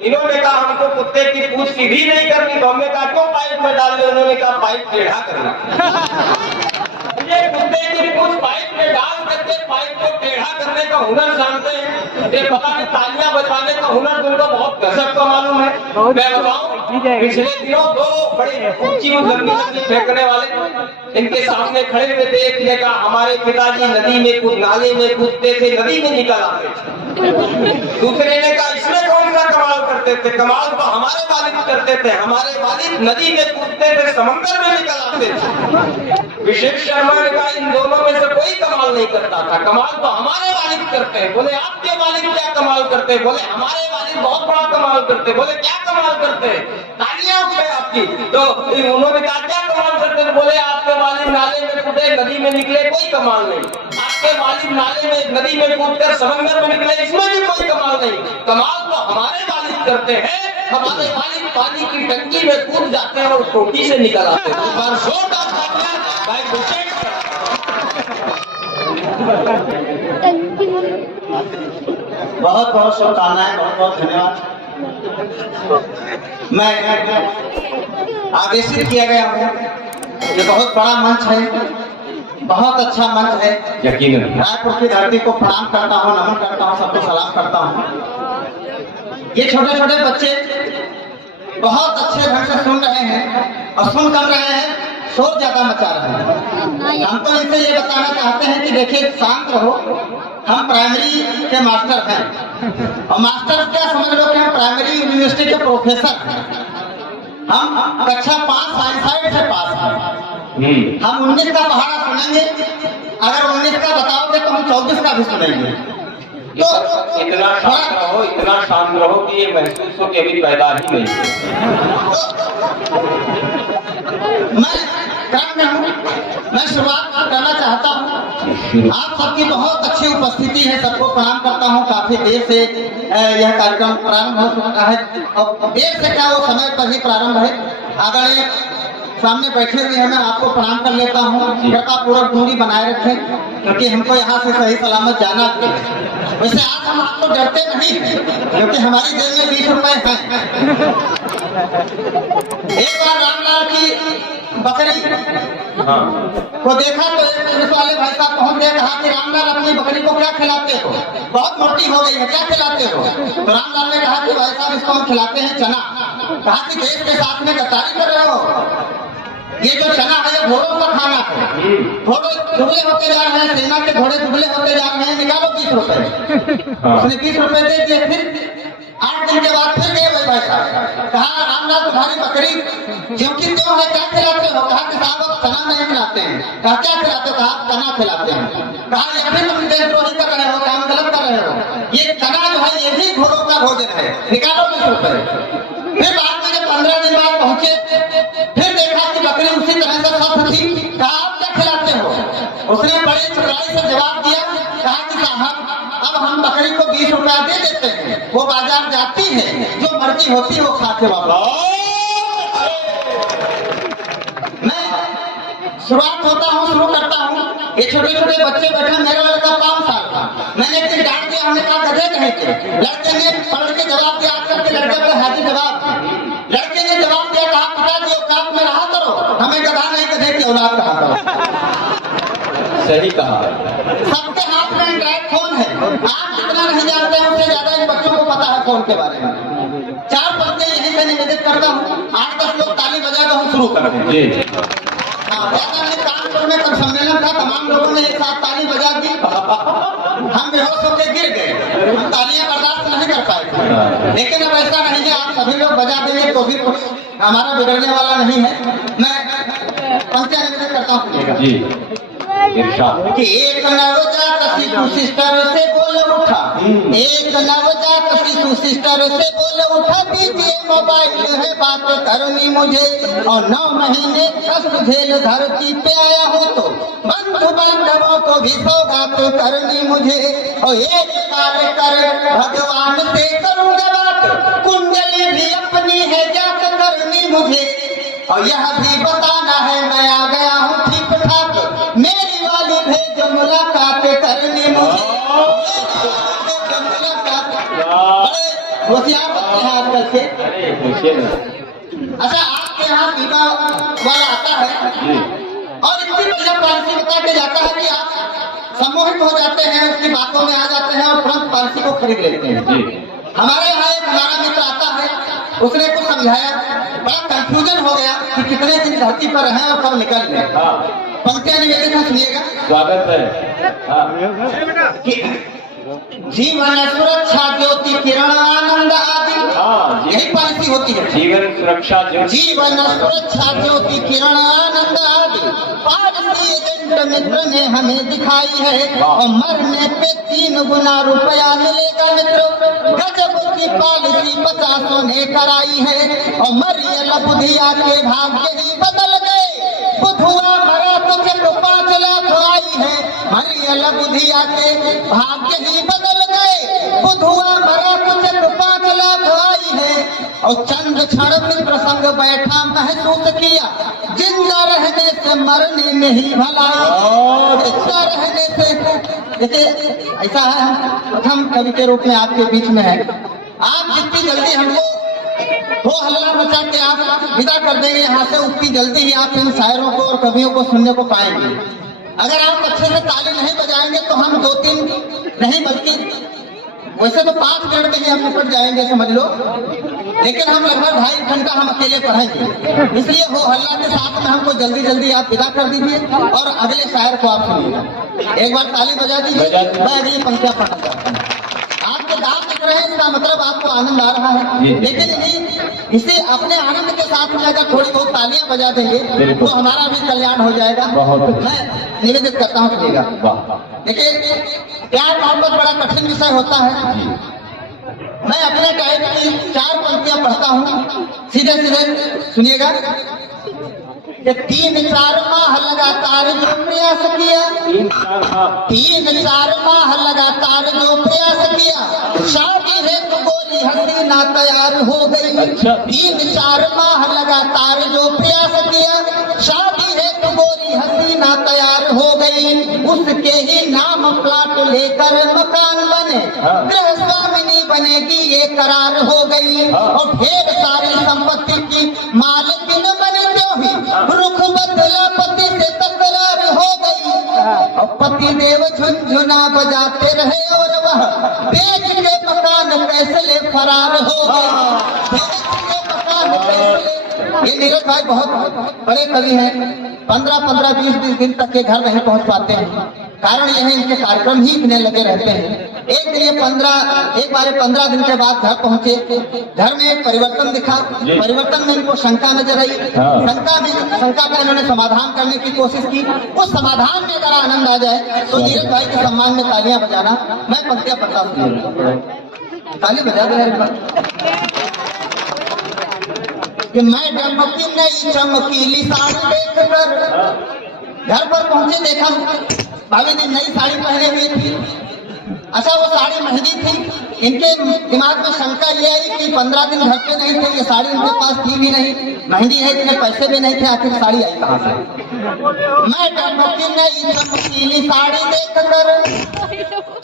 इन्होंने कहा हमको कुत्ते की पूंछ सीधी नहीं करनी, तो हमने कहा क्यों पाइप में डाल दे। उन्होंने कहा पाइप टेढ़ा करना। ये कुत्ते की पूंछ पाइप में डाल करके पाइप को टेढ़ा करने का हुनर जानते हैं। ये पता नहीं तालियां बजवाने का हुनर तुमको बहुत गजब का मालूम है। मैं बताऊं, पिछले दिनों दो बड़े ऊंची लंबी फेंकने वाले इनके सामने खड़े हुए थे। एक ने कहा हमारे पिताजी नदी में कूद नाले में कूदते थे, नदी में निकल आते थे। दूसरे ने कहा इसमें कौन सा कमाल करते थे, कमाल तो हमारे वालिद करते थे, हमारे वालिद नदी में कूदते थे, समंदर में निकल आते थे। विशेष शर्मा ने कहा इन दोनों में से कोई कमाल नहीं करता था, कमाल तो हमारे वालिद करते हैं। बोले आपके वालिद क्या कमाल करते हैं? बोले हमारे वालिद बहुत बड़ा कमाल करते। बोले क्या कमाल करते? तालियां उठ गई आपकी। तो उन्होंने कहा क्या कमाल करते थे? बोले आपके वालिद नाले में कूदे, नदी में निकले, कोई कमाल नहीं। आपके वालिद नाले में नदी में कूदकर समंदर में निकले, इसमें भी कोई कमाल नहीं। कमाल तो हमारे वालिद करते हैं, हमारे वालिद पानी की टंकी में कूद जाते हैं और टोटी से निकल आते हैं। भाई बहुत बहुत शुभकामनाएं, बहुत बहुत धन्यवाद। मैं आदेशित किया गया हूँ, ये बहुत बड़ा मंच है, बहुत अच्छा मंच है। यकीनन रायपुर की धरती को प्रणाम करता हूँ, नमन करता हूँ, सबको सलाम करता हूँ। ये छोटे छोटे बच्चे बहुत अच्छे ढंग से सुन रहे हैं और सुन कर रहे हैं, शोर ज्यादा मचा रहे हैं। हम तो इनसे ये बताना चाहते हैं कि देखिए शांत रहो, हम प्राइमरी के मास्टर हैं और मास्टर क्या समझ लो कि हम प्राइमरी यूनिवर्सिटी के प्रोफेसर हैं। हम कक्षा 5 साइंस से पास हैं। हम 19 का पहाड़ा सुनेंगे, अगर 19 का बताओगे तो हम 24 का भी सुनेंगे। तो इतना शांत रहो कि ये महसूस हो कि अभी पैदा ही नहीं है। मैं शुरुआत करना चाहता हूँ। आप सबकी बहुत अच्छी उपस्थिति है, सबको प्रणाम करता हूँ। काफी देर से यह कार्यक्रम प्रारंभ हो चुका है और देर से क्या वो समय पर ही प्रारंभ है। आदरणीय सामने बैठे हुए हैं, मैं आपको प्रणाम कर लेता हूँ। कृपा पूर्वक दूरी बनाए रखें क्योंकि हमको यहाँ से सही सलामत जाना है। वैसे आज हम आपको डरते नहीं हैं क्योंकि हमारी जेब में 20 रुपए हैं। एक बार रामलाल की बकरी को देखा तो एक पुलिस वाले भाई साहब पहुंच गए, कहा कि रामलाल अपनी बकरी को क्या खिलाते हो, बहुत मोटी हो गई है, क्या खिलाते हो? तो रामलाल ने कहा कि भाई साहब इसको हम खिलाते हैं चना। कहा कि देश के साथ में गद्दारी कर रहे हो, ये जो चना है ये घोड़ों का खाना है, घोड़े दुबले होते जा रहे हैं, सेना के घोड़े दुबले होते जा रहे हैं, निकालो 20 रुपए। उसने 20 रुपए दे दिए। फिर 8 दिन के बाद फिर गए भाई साहब, कहा रामलाल तुम्हारी बकरी क्योंकि क्यों है, क्या खिलाते हो? कहा कि साहब अब चना नहीं खिलाते हैं। कहा क्या खिलाते हो? कहा चना खिलाते हैं। कहा ये फिर तुम देशद्रोही कर रहे हो, काम गलत कर रहे हो, ये चना जो है ये भी घोड़ों का भोजन है, निकालो 20 रुपए। फिर बाद में जब 15 दिन बाद पहुंचे, फिर देखा कि बकरी उसी तरह से स्वस्थ थी। कहा आप क्या खिलाते हो? उसने बड़ी चतुराई से जवाब दिया, कहा कि साहब अब हम बकरी को 20 रुपया दे देते हैं, वो बाजार जाती है, जो मर्जी होती है वो खाते वापस। मैं शुरुआत शुरू करता हूँ। ये छोटे छोटे बच्चे बैठे, मेरा लड़का 5 साल का, मैंने एक दिन डांट दिया, हमने कहा गधे कहीं थे। लड़के ने पढ़ के जवाब दिया, आजकल के लड़के बड़े हाजिर जवाब। लड़के ने जवाब दिया, कहा पिताजी औकात में रहा करो, हमें गधा नहीं गधे की औलाद कहा करो। सही कहा। सबके हाथ में एंड्रॉइड फोन है, आप जितना नहीं जानते हैं उससे ज्यादा इन बच्चों को पता है फोन के बारे में। 4 बच्चे यही मैं निवेदित करता हूँ, 8-10 लोग ताली बजा कर हम शुरू करते हैं। कानपुर में कब सम्मेलन था, तमाम लोगों ने एक साथ ताली बजा दी, हम बेहोश होकर गिर गए, हम तालियां बर्दाश्त नहीं कर पाए। लेकिन अब ऐसा नहीं है, आप सभी लोग बजा देंगे तो भी कुछ हमारा बिगड़ने वाला नहीं है। मैं पंक्तियां निवेदन करता हूँ कि एक नवजात सिस्टर से बोल उठा, एक नवजात शिशु सिस्टर से बोल उठा, दीजिए मोबाइल है बात करनी मुझे, और 9 महीने कष्ट झेल धरती पे आया हूँ तो बंधु बांधवों को भी सौगात करनी मुझे, और एक कार्य कर भगवान से करूँगा बात, कुंडली भी अपनी है जात करनी मुझे, और यह भी बताना है मैं आ गया हूँ ठीक ठाक, मेरी वाली भेज मुलाकात करनी मुझे। होशियार बच्चे हैं आजकल के। अच्छा, आपके यहाँ विवाह वाला आता है और इतनी बढ़िया पॉलिसी बता के जाता है कि आप सम्मोहित हो जाते हैं, उसकी बातों में आ जाते हैं और तुरंत पॉलिसी को खरीद लेते हैं। हमारे यहाँ एक हमारा मित्र आता है, उसने कुछ समझाया, बड़ा कंफ्यूजन हो गया कि कितने दिन धरती पर हैं और कब निकल गए। पंक्तियां निवेदित है, सुनिएगा। स्वागत है। जीवन सुरक्षा ज्योति किरण आनंद आदि, यही पॉलिसी होती है। जीवन सुरक्षा जीवन सुरक्षा ज्योति किरण आनंद आदि पॉलिसी एजेंट मित्र ने हमें दिखाई है, और मरने पे 3 गुना रुपया मिलेगा मित्रों, गजब की पॉलिसी 50 ने कराई है, और मरियल बुधिया के भाग्य ही बदल गए, बुधुआ मरा तो चेक 5 लाख आई है, मरियल बुधिया के भाग्य ही बदल गए, बुधुआ मरा तो चेक 5 लाख आई है, और चंद क्षण मित्र संग बैठा महसूस किया, जिंदा रहने से मरने में ही भला, जिंदा रहने से। देखिए ऐसा है, प्रथम कवि के रूप में आपके बीच में है, आप जितनी जल्दी हमको वो हल्ला मचा के आप विदा कर देंगे यहाँ से, उतनी जल्दी ही आप इन शायरों को और कवियों को सुनने को पाएंगे। अगर आप अच्छे से ताली नहीं बजाएंगे तो हम 2-3 नहीं बल्कि वैसे तो 5 मिनट में ही हम निपट जाएंगे समझ लो, लेकिन हम लगभग 2.5 घंटा हम अकेले पढ़ेंगे, इसलिए वो हल्ला के साथ में हमको जल्दी जल्दी आप विदा कर दीजिए और अगले शायर को आप सुनिएगा। एक बार ताली बजा दीजिए, मैं अगली पंक्तियां पढ़ना चाहता हूँ। आपके दांत दिख रहे हैं, इसका मतलब आपको आनंद आ रहा है, लेकिन इसे अपने आनंद के साथ में अगर थोड़ी बहुत तालियां बजा देंगे तो हमारा भी कल्याण हो जाएगा। मैं निवेदित करता हूँ, सुनिएगा। देखिए, प्यार मोहब्बत बड़ा कठिन विषय होता है। मैं अपने टाइप की 4 पंक्तियां पढ़ता हूँ, सीधे सीधे सुनिएगा। 3-4 माह लगातार जो प्रयास किया, 3-4 माह लगातार जो प्रयास किया, शादी है तो गोरी हसीना तैयार हो गई। 3-4 माह लगातार जो प्रयास किया, शादी है तो गोरी हसीना तैयार हो गई, उसके ही नाम प्लाट लेकर मकान बने, गृह स्वामिनी बनेगी ये करार हो गई, और ढेर सारी संपत्ति की मालकिन बने तो ही रुख बदला, पति से तकरार हो गई, और पति देव झुनझुना बजाते रहे और वह बेच के मकान फैसले फरार हो गई। ये नीरज भाई बहुत बड़े कवि हैं, 15-15, 20-20 दिन तक के घर नहीं पहुंच पाते हैं, कारण यह है इनके कार्यक्रम ही इतने लगे रहते हैं। एक दिन एक बार 15 दिन के बाद घर पहुंचे, घर में एक परिवर्तन दिखा, परिवर्तन में इनको शंका नजर आई, शंका का इन्होंने समाधान करने की कोशिश की, उस समाधान में अगर आनंद आ जाए तो नीरज भाई के सम्मान में तालियां बजाना। मैं पंक्तियां पढ़ता हूँ, ताली बजा दे कि मैडम की नई चमकीली साड़ी देखकर घर पर पहुंचे, देखा भाभी ने नई साड़ी पहने हुई थी। अच्छा, वो साड़ी महंगी थी, इनके दिमाग में शंका ये आई कि 15 दिन घर पे नहीं थे, ये साड़ी इनके पास थी भी नहीं, महंगी है, इतने पैसे भी नहीं थे, आखिर साड़ी आई कहाँ से। मैडम की नई चमकीली साड़ी देखकर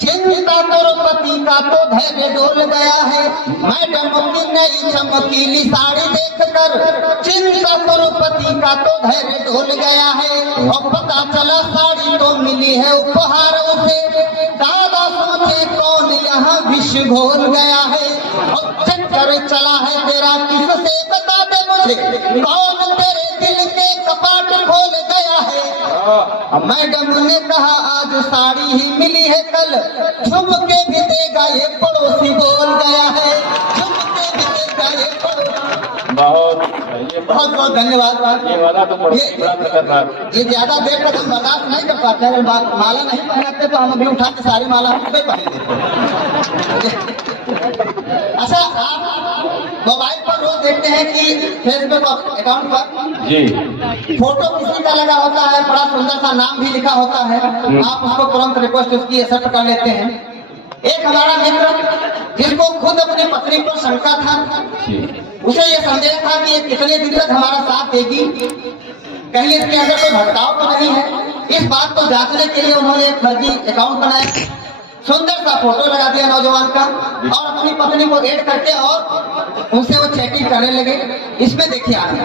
चिंता करो पति का तो धैर्य डोल गया है, मैडम की नई चमकीली साड़ी देखकर चिंता करो पति का तो धैर्य डोल गया है, और पता चला साड़ी तो मिली है उपहार उसे, दादा सोचे कौन यहाँ विष घोल गया है, और चक्कर चला है तेरा किससे बता दे मुझे, कौन तेरे दिल के कपाट खोल गया है। मैडम ने कहा आज साड़ी ही मिली है, कल झुम के भी देगा ये पड़ोसी बोल गया है, झुम के भी देगा ये पड़ोसी। बहुत बहुत बहुत धन्यवाद। ये वाला तो बड़ा खतरनाक। ये ज्यादा देर तक हम बर्दाश्त नहीं कर पाते। अगर माला नहीं पहनाते तो हम अभी उठा के सारी माला हम पे पहन देते। अच्छा, आप मोबाइल पर रोज देखते हैं कि फेसबुक अकाउंट पर जी फोटो किसी का लगा होता है, बड़ा सुंदर सा नाम भी लिखा होता है, आप उसको तुरंत रिक्वेस्ट उसकी एक्सेप्ट कर लेते हैं। एक हमारा मित्र जिसको खुद अपनी पत्नी पर शंका था, उसे यह संदेह था कि ये कितने दिन तक हमारा साथ देगी, कहीं इसके अंदर कोई भटकाव तो नहीं है। इस बात को जांचने के लिए उन्होंने एक फर्जी अकाउंट बनाया, सुंदर सा फोटो लगा दिया नौजवान का और अपनी पत्नी को ऐड करके और उनसे वो चैटिंग करने लगे। इसमें देखिए आगे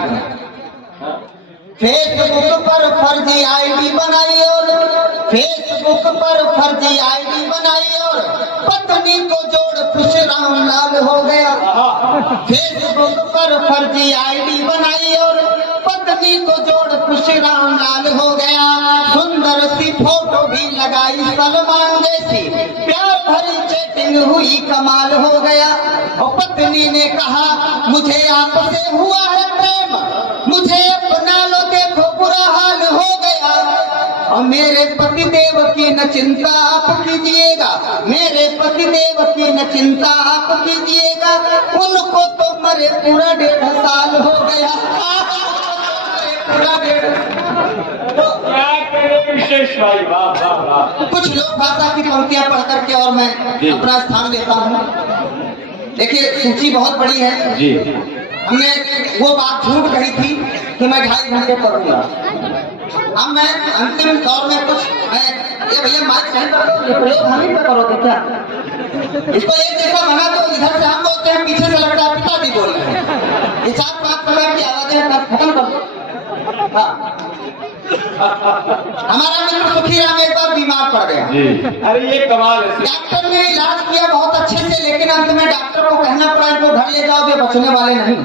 फेसबुक पर फर्जी आईडी बनाई और फेसबुक पर फर्जी आईडी बनाई और पत्नी को जोड़ खुश राम लाल हो गया। फेसबुक पर फर्जी आईडी बनाई और पत्नी को जोड़ खुश राम लाल हो गया। सुंदर सी फोटो भी लगाई सलमान जैसी, प्यार भरी चैटिंग हुई कमाल हो गया। और पत्नी ने कहा मुझे आपसे हुआ है प्रेम, मुझे अपना लो देखो बुरा हाल हो गया। और मेरे पतिदेव की न चिंता आप कीजिएगा, मेरे पतिदेव की न चिंता आप कीजिएगा, उनको तो मरे पूरा 1.5 साल हो गया। पूरा 1.5 विशेष भाई, वाह वाह वाह। कुछ लोक भाषा की पंक्तियां पढ़ करके और मैं अपना स्थान लेता हूँ। देखिए सूची बहुत बड़ी है जी। हमने वो बात झूठ कही थी कि मैं 2.5 घंटे पढ़ूंगा। अब मैं अंतिम दौर में कुछ ये भैया माइक नहीं करोगे, प्रयोग हम ही पे करोगे क्या? इसको एक जैसा बना तो इधर से हम बोलते हैं, पीछे से लगता है पिताजी बोल रहे हैं। ये 4-5 प्रकार की आवाजें खत्म कर दो। हाँ। हमारा मित्र सुखीराम एक बार बीमार पड़ गया जी। अरे ये कमाल है। डॉक्टर ने इलाज किया बहुत अच्छे से, लेकिन अंत में डॉक्टर को कहना पड़ा इनको घर ले जाओ, ये बचने वाले नहीं।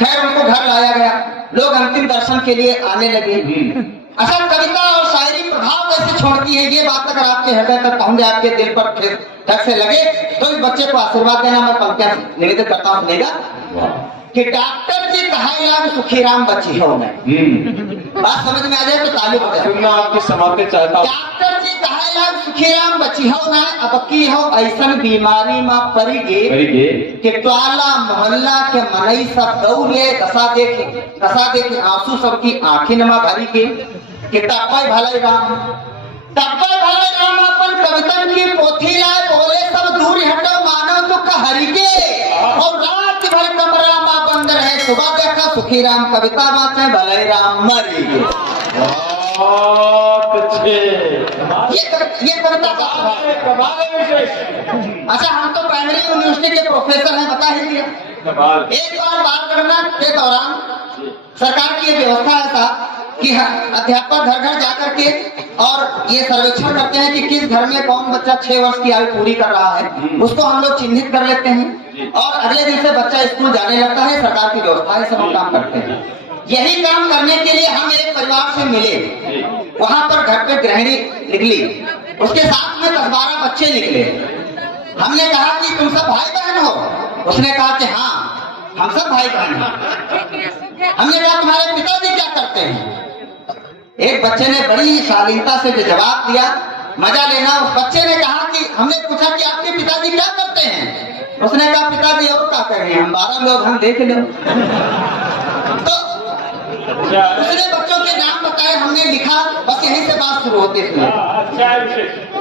खैर उनको घर लाया गया, लोग अंतिम दर्शन के लिए आने लगे। अच्छा, कविता और शायरी प्रभाव कैसे छोड़ती है, ये बात अगर आपके हृदय तक पहुंच जाए, आपके दिल पर ठग से लगे तो इस बच्चे को आशीर्वाद देना मैं पंक्तियां निवेदित करता हूं। सुनेगा कि डॉक्टर जी कहा इलाज सुखीराम बची हो मैं। बात समझ में आ जाए तो ताली बजाए। सुनना आपकी समाप्ति चाहता हूं। डॉक्टर जी कहा इलाज सुखीराम बची हो ना, अब की हो ऐसन बीमारी मां परी गे कि टोला मोहल्ला के मनई सब दौड़े, दशा देखे आंसू सबकी आंखें नमा भरी के कि टप्पा भलाई राम अपन कवितन की पोथी लाए, बोले सब दूर हटो मानो दुख हरि के। और रात भर कमरा मां बंद रहे, सुबह देखा सुखीराम कविता बाँचे भलाई राम मरी गए। बहुत अच्छे। ये कविता कमाल है विशेष। अच्छा, हम तो प्राइमरी यूनिवर्सिटी के प्रोफेसर हैं, बता ही दिया। एक बार बात करना के दौरान सरकार की व्यवस्था है साहब कि अध्यापक घर घर जाकर के और ये सर्वेक्षण करते हैं कि किस घर में कौन बच्चा 6 वर्ष की आयु पूरी कर रहा है, उसको हम लोग चिन्हित कर लेते हैं और अगले दिन से बच्चा स्कूल जाने लगता है। सरकार की व्यवस्था है, सब काम करते हैं। यही काम करने के लिए हम एक परिवार से मिले, वहां पर घर पे गृहिणी निकली, उसके साथ में 10-12 बच्चे निकले। हमने कहा कि तुम सब भाई बहन हो? उसने कहा कि हाँ हम सब भाई बहन हैं। हमने कहा तुम्हारे पिताजी क्या करते हैं? एक बच्चे ने बड़ी शालीनता से जवाब दिया, मजा लेना। उस बच्चे ने कहा कि हमने पूछा कि आपके पिताजी क्या करते हैं? उसने कहा पिताजी और क्या करें, हम 12 लोग हम देख लो। तो उसने बच्चों के नाम बताए, हमने लिखा, बस यहीं से बात शुरू होती है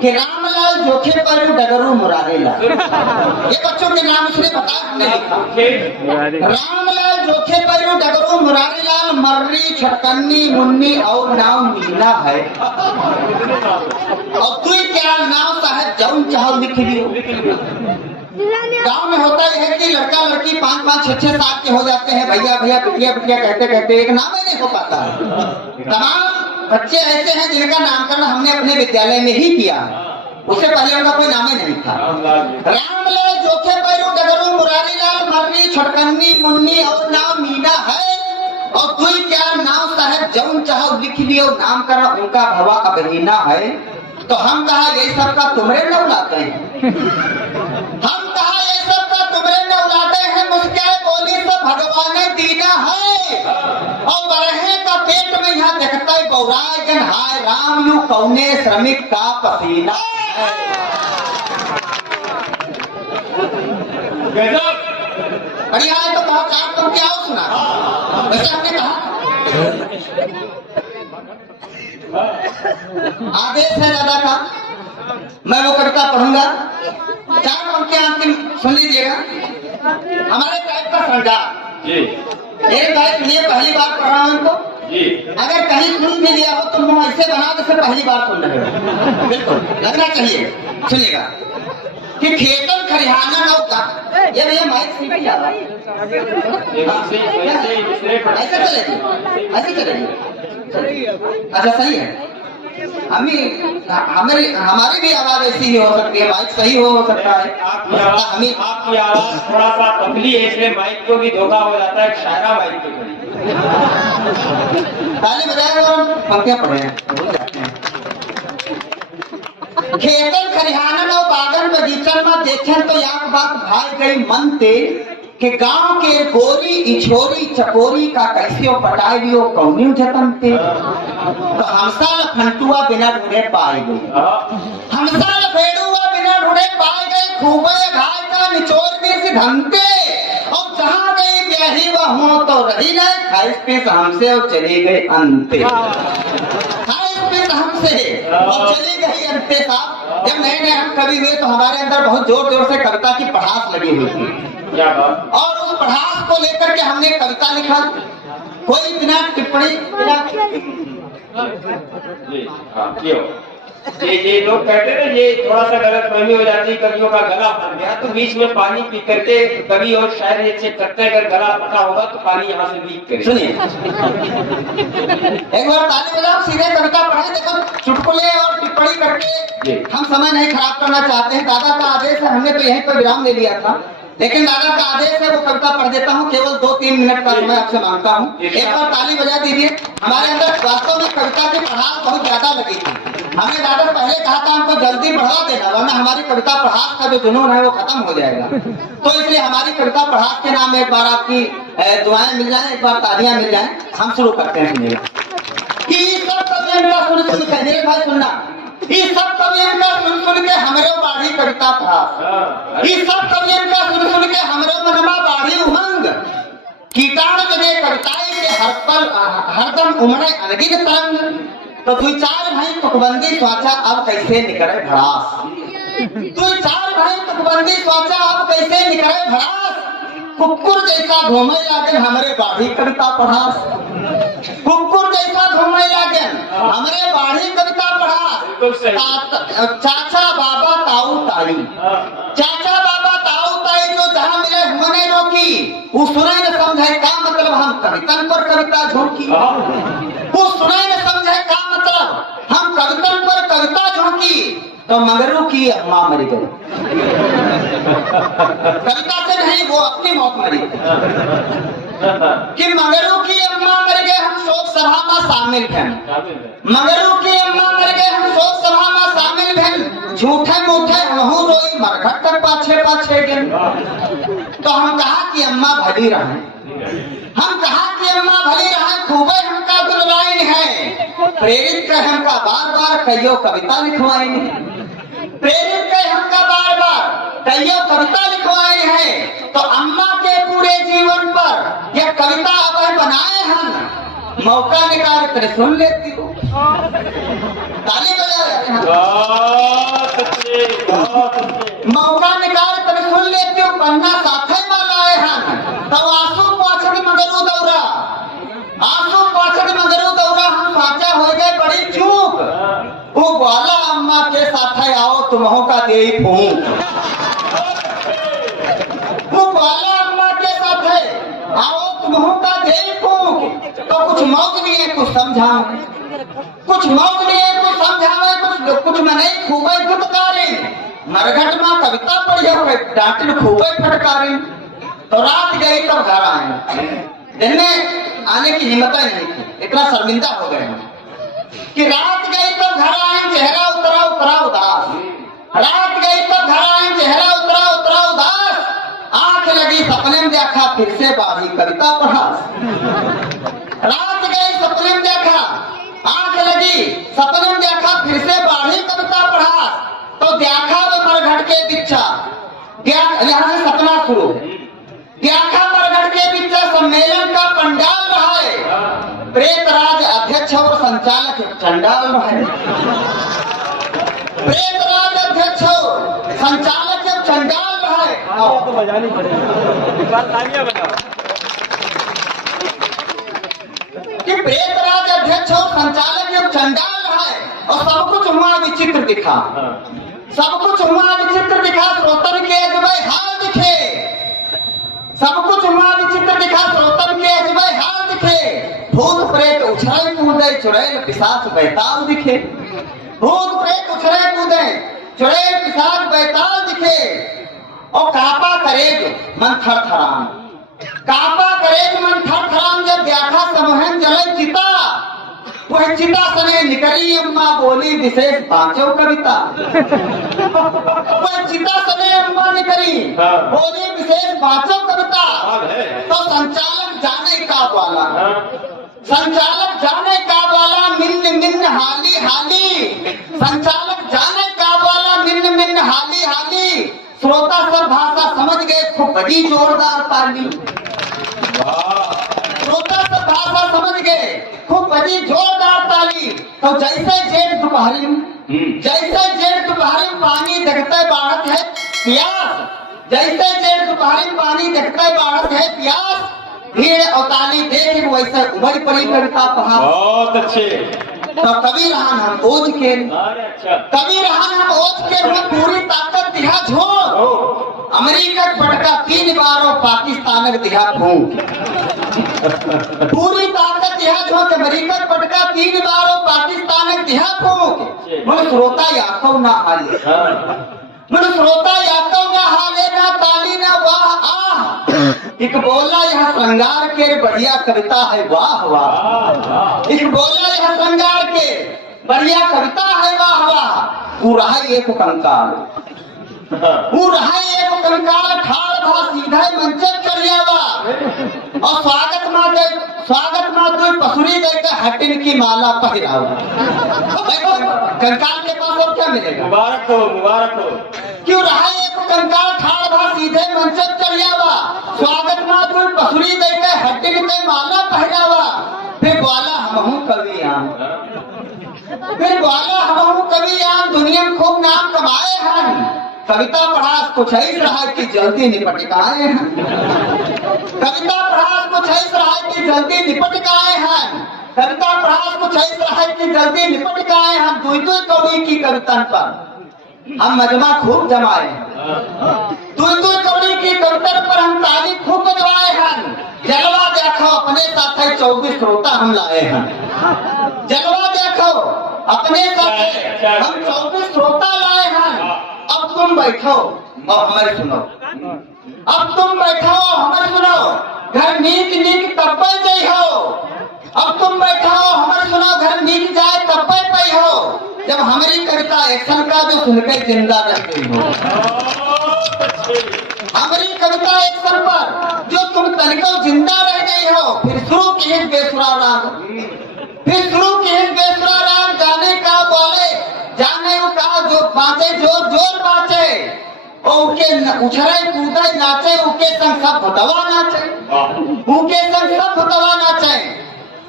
कि रामलाल जोखे पर डगरू मुरारी लाल। ये बच्चों के नाम उसने बताया, हमने लिखा। रामलाल जोखे पर डगरू मुरारी लाल, मर्री छटकन्नी मुन्नी और नाम मीना है। और तू क्या नाम साहब जौन चाहो लिख लियो। गांव में होता यह है कि लड़का लड़की 5-5, 6-6 साल के हो जाते हैं, भैया भैया बिटिया बिटिया कहते कहते एक नाम ही नहीं हो पाता है। तमाम बच्चे ऐसे हैं जिनका नामकरण हमने अपने विद्यालय में ही किया, उससे पहले उनका कोई नाम ही नहीं था। रामलाल जोखे पैरू डगरू मुरारी लाल, मर्री छटकन्नी मुन्नी और नाम मीना है। और तू क्या नाम साहब जौन चाहो लिख लियो, नामकरण उनका भवा अबहीना है। तो हम कहा यही सबका तुमरे न उलाते हैं, हम कहा ये सब का तुमरे न उलाते हैं। मुस्काए बोली सब भगवान दीना है और बरहे का पेट में यहाँ देखता है बौराए जन हाय राम यू कौने श्रमिक का पसीना। गजब। बढ़िया है तो बहुत चार तुम क्या हो सुना वैसे हमने कहा आदेश है दादा का मैं वो कविता पढ़ूंगा। चार पंक्तियां अंतिम सुन लीजिएगा। हमारे टाइप का श्रृंगार जी एक टाइप लिए पहली बार पढ़ रहा हूं इनको। जी अगर कहीं सुन भी लिया हो तो मुंह ऐसे बना जैसे पहली बार सुन रहे हो। बिल्कुल लगना चाहिए। सुनिएगा कि खेतन खरिहाना नौका ये भैया माइक से भी जा रहा है। ऐसे चलेगी ऐसे चलेगी। अच्छा सही है। हमारी भी आवाज ऐसी ही हो सकती है। माइक सही हो सकता है। आपकी आवाज थोड़ा सा पतली है इसलिए माइक को भी धोखा हो जाता है। शायरा माइक पे खड़ी ताली बजाए और पंक्तियां पढ़े भूल जाते हैं। खेतन खरिहानन और बागन बगीचन में देखें तो याक बात भाग गई मन ते कि गांव के गोरी इछोरी चकोरी का कैसे पटाई दियो कौनियों जतन ते तो हमसा फंटुआ बिना ढूंढे पाए गई। हमसा फेड़ुआ बिना ढूंढे पाए गए खूबे घाय का निचोर में से धमते और जहां गई ब्याही वह तो रही न खाइस पीस हमसे और चली गई अंते। खाइस पीस हमसे और चली गई अंते। साहब जब नए नए हम कवि हुए तो हमारे अंदर बहुत जोर जोर से कविता की पढ़ास लगी हुई थी और उस पढ़ास को लेकर के हमने कविता लिखा। कोई बिना टिप्पणी बिना ये लोग कहते हैं ये थोड़ा सा गलत फहमी हो जाती है। कवियों का गला फट गया तो बीच में पानी पी करके कवि और शायर ये चेक करते हैं अगर गला फटा होगा तो पानी यहाँ से लीक करे। सुनिए एक बार ताली बजाओ सीधे कविता पढ़े। देखो चुटकुले और टिप्पणी करके हम समय नहीं खराब करना चाहते हैं। दादा का आदेश है। हमने तो यहीं पर विराम ले लिया था लेकिन दादा का आदेश है वो कविता पढ़ देता हूँ। केवल 2-3 मिनट का समय आपसे मांगता हूँ। एक बार ताली बजा दीजिए। हमारे अंदर वास्तव में कविता की पढ़ास बहुत ज्यादा लगी थी। हमने दादा पहले कहा था हमको जल्दी बढ़ा देना वरना हमारी कविता पढ़ास का जो जुनून है वो खत्म हो जाएगा। तो इसलिए हमारी कविता पढ़ास के नाम एक बार आपकी दुआएं मिल जाए एक बार तालियां मिल जाए। हम शुरू करते हैं। सुनिएगा कि सब कवियों का सुन के मेरे भाई सुनना इस सब कवियों का सुन के हमरे बाढ़ी कविता पढ़ा। इस सब कवियों का सुन के हमरे मनमा बाढ़ी उमंग कीटाणु जने कविताई के हर पल हरदम उमड़े अनगिन तरंग तो दो चार भाई तुकबंदी सोचा अब कैसे निकले भड़ास। दो चार भाई तुकबंदी सोचा अब कैसे निकले भड़ास। कुकुर जैसा घूमे लागे हमरे बाढ़ी कविता पढ़ास। कुकुर जैसा घूमे लागे हमरे बाढ़ी कविता पढ़ास। चाचा बाबा ताऊ ताई चाचा बाबा ताऊ ताई जो जहाँ मिले हमने रोकी वो सुने न समझे का मतलब हम कवितन पर कविता झोंकी। वो सुने न समझे का मतलब हम कवितन पर कविता झोंकी तो मगरू की अम्मा मर गई। कविता से नहीं वो अपनी मौत मरी कि मगरू की अम्मा मर गए हम शोक सभा में शामिल हैं। मगरू की अम्मा मर गए हम शोक सभा में शामिल हैं। झूठे मूठे हमहू रोई मरघट तक पाछे पाछे गए। तो हम कहा कि अम्मा भली रहे। हम कहा कि अम्मा भली रहे खूबे हमका गुलवाइन है। प्रेरित कर हमका बार बार कईयो कविता लिखवाइन है। प्रेरित कर हमका बार बार कईयो कविता लिखवाइन है। तो अम्मा के पूरे जीवन पर यह कविता अब बनाए हम मौका निकाल कर सुन लेती हो। ताली बजा रहे हैं। मौका निकाल कर सुन लेती हो। पन्ना साथे में लाए हम तो आंसू पाछड़ मगरू दौरा आंसू पाछड़ मगरू दौरा हम साचा हो गए बड़ी चूक। वो वाला अम्मा के साथे आओ तुम्हों का दे फूंक। वो वाला अम्मा के साथे आओ तुम्हों का दे फूंक। तो कुछ मौज नहीं है कुछ समझाओ। कुछ मौज नहीं है कुछ समझावे कुछ मने खूबे फटकारे। मरघट में कविता पढ़ियो डांटन खूबे फटकारे। तो रात गई तब घर आए। दिन में आने की हिम्मत ही नहीं थी। इतना शर्मिंदा हो गए कि रात गई तब घर आए चेहरा उतरा उतरा उदास। रात गई तब घर आए चेहरा उतरा उतरा उदास। आंख लगी सपने में देखा फिर से बाढ़ी कविता पढ़ा। रात गई सपने में देखा, आंख लगी सपने में देखा, फिर से बाढ़ी कविता पढ़ा। तो देखा वो मरघट के बिच्छा, यहाँ से सपना शुरू। देखा मरघट के बिच्छा सम्मेलन का पंडाल रहा है, प्रेतराज अध्यक्ष और संचालक चंडाल रहा है। प्रेतराज अध्यक्ष और संचालक जब चंडाल रहा है, तो बजानी पड़ेगी, एक बार तालियां बजाओ। कि प्रेतराज अध्यक्ष और संचालक जब चंडाल रहा है और सब कुछ हुआ विचित्र दिखा, सब कुछ हुआ विचित्र दिखा, श्रोतन के अजबे हाल दिखे। सब कुछ हुआ विचित्र दिखा, श्रोतन के अजबे हाल दिखे। भूत प्रेत उछले कूदे, चुड़ैल पिशाच बैताल दिखे। भूत प्रेत उछले कूदे, चुड़ैल पिशाच बैताल दिखे। और कापा करेज मन थरथराम, कापा करेज मन थरथराम। जब देखा समहन जले चिता, वह चिता सने निकली अम्मा बोली विशेष पांचों कविता। वह चिता सने अम्मा निकली बोली विशेष पांचों कविता। तो संचालक जाने का वाला, संचालक जाने का वाला, मिन्न मिन्न हाली हाली। संचालक जाने का वाला, मिन्न मिन्न हाली हाली। श्रोता सब भाषा समझ गए, खूब बड़ी जोरदार ताली। श्रोता सब भाषा समझ गए, खूब बड़ी जोरदार ताली। तो जैसे जेठ दोपहरी, जैसे जेठ दोपहरी पानी देखते बाढ़त है प्यास, जैसे जेठ दोपहरी पानी देखते बाढ़त है प्यास। भीड़ और ताली देख वैसे उमड़ पड़ी कविता पढ़ा। बहुत अच्छे। तो कभी रहन हम ओझ के, अच्छा, कभी रहन हम ओझ के, पूरी ताकत दिहा झोंक। अमेरिका पटका 3 बार और पाकिस्तान दिहा फूंक। पूरी ताकत दिहा झोंक, अमेरिका पटका 3 बार और पाकिस्तान दिहा फूंक। मुझे श्रोता याकव ना हाले, मुझे श्रोता याकव ना हाले, ना ताली ना वाह आह। एक बोला यह श्रृंगार के बढ़िया कविता है वाह वाह। एक बोला यह श्रृंगार के बढ़िया कविता है वाह वाह। तू रहा एक कंकाल, तू रहा एक कंकाल, ठाड़ भा सीधा मंचे चढ़ियावा। और स्वागत माँ दो पसुरी देकर हटिन की माला पहरावा। कंकाल के पास और क्या मिलेगा? मुबारक हो, मुबारक हो। क्यों रहा एक कंकाल, ठाड़ भा सीधे मंचे चढ़ियावा। स्वागत माँ दो पसुरी देकर हटिन के माला पहरावा। फिर ग्वाला हमहू कवि आम, फिर ग्वाला हमहू कवि आम, दुनिया में खूब नाम कमाए हैं। कविता पढ़ा कुछ ऐसा रहा कि जल्दी निपट गए हैं। कविता पढ़ा कुछ ऐसा रहा कि जल्दी निपट गए हैं। कविता पढ़ा कुछ ऐसा रहा कि जल्दी निपट गए हैं। दुई कौड़ी की कविता पर हम मजमा खूब जमाए हैं। दुई कौड़ी की कविता पर हम ताली खूब बजवाए हैं। जलवा देखो अपने साथ 24 श्रोता हम लाए हैं। जलवा देखो अपने साथ हम 24 श्रोता लाए हैं। अब तुम बैठो और हमारे सुनो, अब तुम बैठो और हमारे सुनो। घर नीक नीक तब जाइ हो। अब तुम बैठो हमारे सुनो, घर नीक जाए तब पई हो। जब हमारी कविता एक्शन का जो सुनकर जिंदा रहती हो। हमारी कविता एक्शन पर जो तुम तनिको जिंदा रह गई हो। फिर शुरू की बेसुरा राग, फिर शुरू की बेसुरा राग। जाने का बोले, जाने वो कहा जो बाँचे जोर जोर बाँचे। उनके उछले कूदे नाचे, उनके संग सब भतवा नाचे, उनके संग सब भतवा नाचे।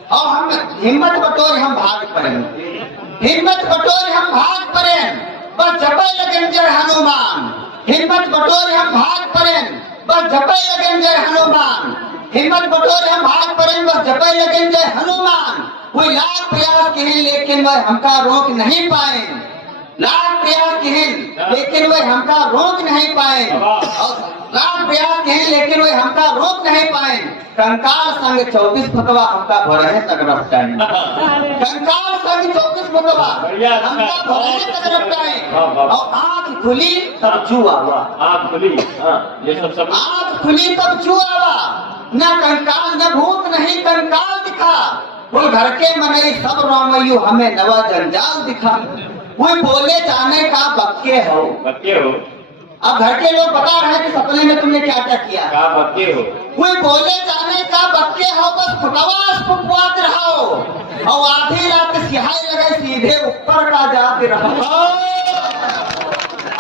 और हम हिम्मत बटोर हम भाग पड़े, हिम्मत बटोर हम भाग पड़े। बस जपे लगन जय हनुमान, हिम्मत बटोर हम भाग पड़े। बस जपे लगन जय हनुमान, हिम्मत बटोर हम भाग पड़े। बस जपे लगन जय हनुमान। कोई लाख प्रयास किए लेकिन वह हमका रोक नहीं पाए। लाख प्रयास किए लेकिन वह हमका रोक नहीं पाए। लाख प्रयास किए लेकिन वह हमका रोक नहीं पाए। कंकाल संग 24 फतवा हमका भरे है तगरफ टाइम। कंकाल संग 24 फतवा हमका भरे है तगरफ टाइम। और आंख खुली तब जुआ हुआ, आँख खुली, ये सब आंख खुली तब जुआ हुआ। न कंकाल न भूत नहीं कंकाल दिखा। वो घर के मनई सब रामयु हमें नवा जंजाल दिखा। वो बोले जाने का बक्के हो, बक्के हो। अब घर के लोग बता रहे हैं कि सपने में तुमने क्या क्या किया। क्या बक्के हो? कोई बोले जाने का बक्के हो बस फुटवास फुटवात रहो और आधी रात सिहाई लगे सीधे ऊपर का जाते रहो।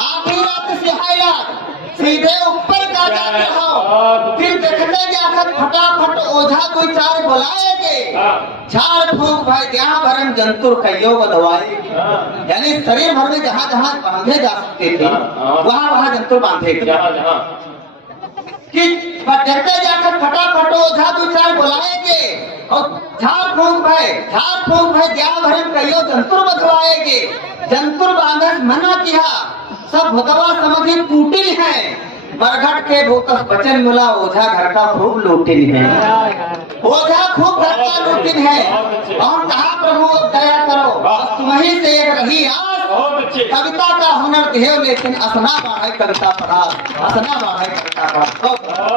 आधी रात सिहाई लग सीधे ऊपर का जाते रहो। फिर देखते जाकर फटाफट ओझा कोई चार बुलाएंगे, झाड़ फूक भाई जहाँ भरम जंतुर कहियो बदवाए। यानी शरीर भर में जहाँ जहाँ बांधे जा सकते थे वहाँ वहाँ जंतुर बांधे कि देखते जाकर फटाफट ओझा दो चार बुलाएंगे और झाड़ फूक भाई जहाँ भरम कहियो जंतुर बदवाएंगे। जंतुर बांधक मना किया सब भगवा समझी टूटिल है बरघट के भूकस बचन मिला ओझा घर का खूब लूटिन है। ओझा खूब घर का लूटिन है और कहा प्रभु अब दया करो तुम्ही से एक रही आस कविता का हुनर देव लेकिन असना बाढ़ कविता पढ़ा असना बाढ़ कविता पढ़ा।